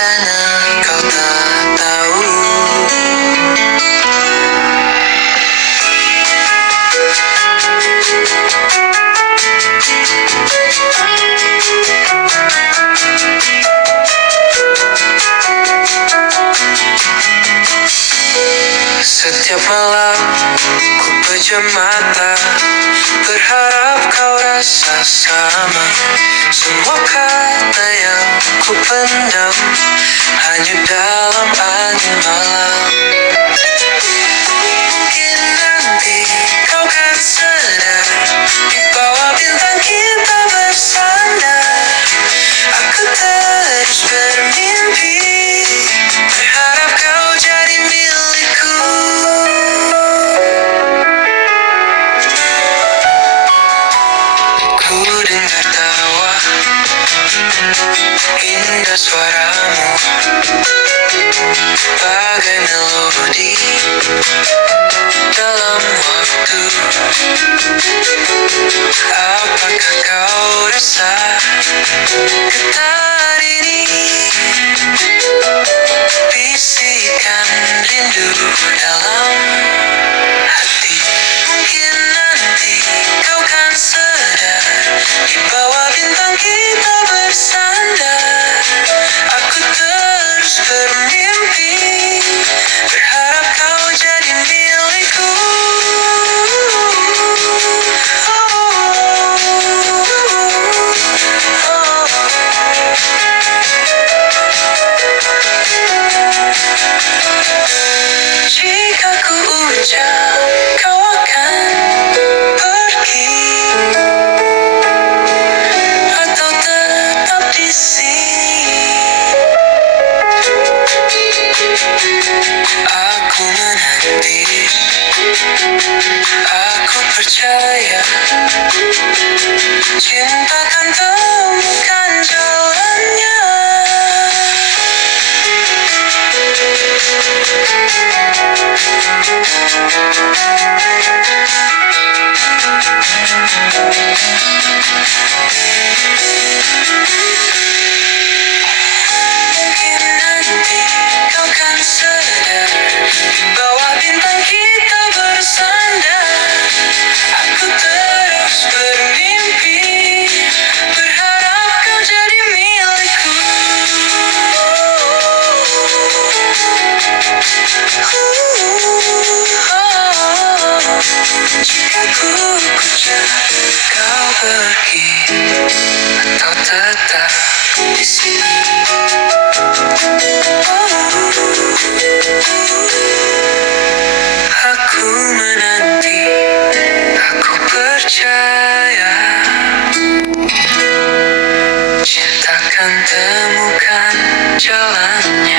sana kau tak tahu. Setiap malam ku pejam mata, berharap kau rasa sama. Semua kata yang ku pendam hanya dalam angin malam. Mungkin nanti kau kan sadar, di bawah bintang kita bersandar. Aku terus bermimpi, berharap kau jadi milikku. Ku dengar tawa, indah suaramu, bagai melodi dalam waktu. Apakah kau rasa getar ini, bisikan rindu dalam hati. Mungkin nanti kau kan sadar, di bawah bintang kita bersandar. Aku terus bermimpi, berharap kau jadi milikku. Jika ku ucap kau akan pergi, atau tetap di sini, aku menanti, aku percaya cinta akan temukan jalannya. Mungkin nanti kau kan sadar, di bawah bintang kita bersandar. Aku terus bermimpi, berharap kau jadi milikku. Jika ku ucap kau pergi, atau tetap di sini, aku menanti, aku percaya cinta akan temukan jalannya.